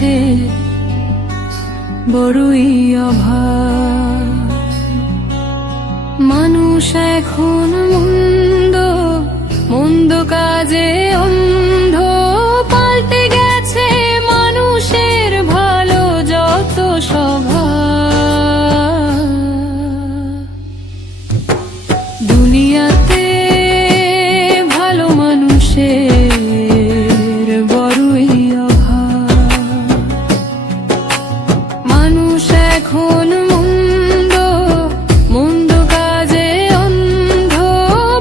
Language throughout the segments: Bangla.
মানুষের বড়ই অভাব। মানুষ এখন মন্দ মন্দ কাজে অন্ধ, পাল্টে গেছে মানুষের ভালো যত স্বভাব। দুনিয়াতে ভালো মানুষের বড়ই অভাব। মানুষ এখন মন্দ মন্দ কাজে অন্ধ,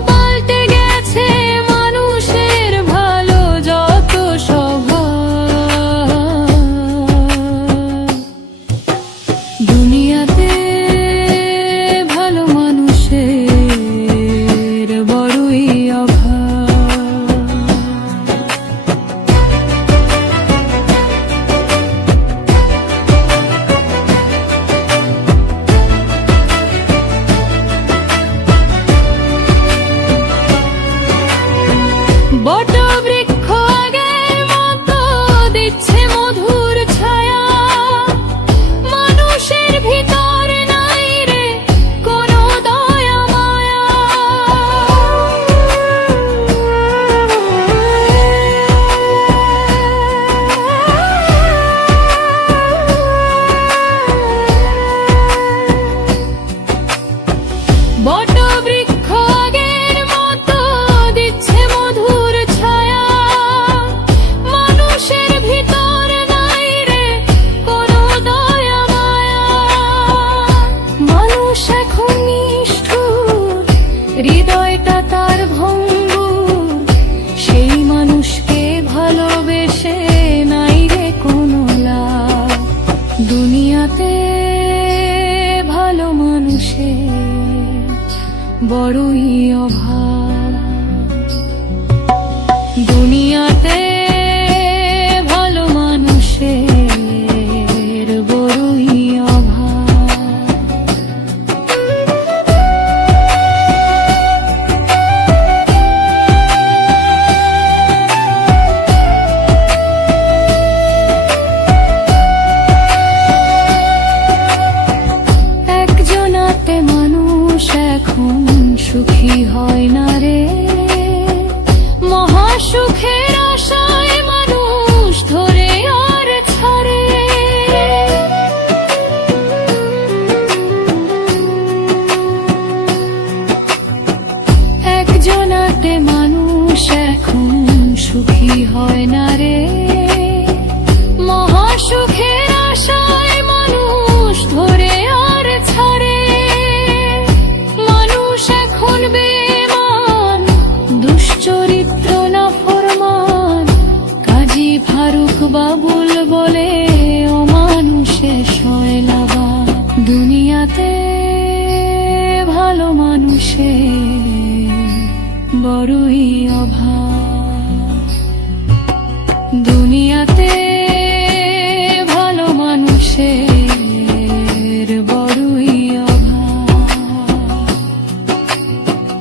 পাল্টে গেছে মানুষের ভালো যত স্বভাব। দুনিয়াতে ভালো মানুষের বড়ই অভাব। বটবৃক্ষ আগের মতো দিচ্ছে মধুর ছায়া, মানুষের ভিতর নাই রে কোনো দয়া মায়া। বটবৃক্ষ আগের মতো দিচ্ছে মধুর ছায়া, মানুষের ভিতর নাই রে কোনো দয়া মায়া। মানুষ এখন নিষ্ঠুর, হৃদয়টা তার ভঙ্গুর, সেই মানুষকে ভালোবেসে নাই রে কোনো লাভ। দুনিয়াতে ভালো মানুষের বড়ই অভাব। দুনিয়াতে ভালো মানুষের বড়ই অভাব। একজনাতে মানুষ এখন সুখী হয় না রে, মহাসুখের আশায় মানুষ ধরে আর ছাড়ে। একজনাতে মানুষ এখন সুখী হয় না রে, মহাসুখের আশায় মানুষ ধরে আর ছাড়ে। মানুষ এখন বেঈমান, দুশ্চরিত্র নাফরমান, কাজী ফারুক বাবুল বলে অমানুষে শয়লাবা। দুনিয়াতে ভালো মানুষের বড়ই অভাব। দুনিয়াতে ভালো মানুষের বড়ই অভাব।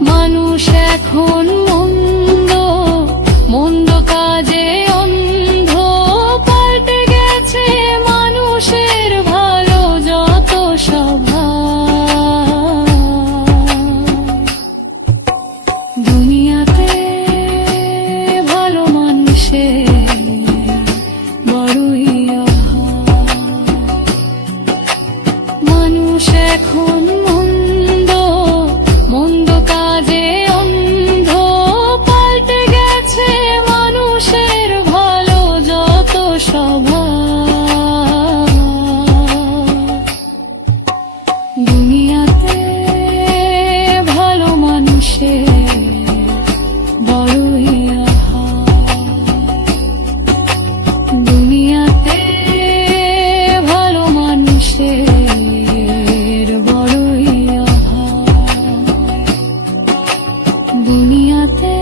মানুষ এখন মন্দ মন্দ কাজে অন্ধ, পাল্টে গেছে মানুষের ভালো যত স্বভাব। দুনিয়াতে ভালো মানুষের বড়ই অভাব। মানুষ এখন মন্দ মন্দ কাজে অন্ধ, পাল্টে গেছে মানুষের ভালো যত স্বভাব। দুনিয়াতে ভালো মানুষের বড়ই অভাব। দুনিয়াতে ভালো মানুষের বড়ই অভাব। দুনিয়াতে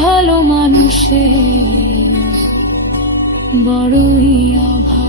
ভালো মানুষের বড়ই অভাব।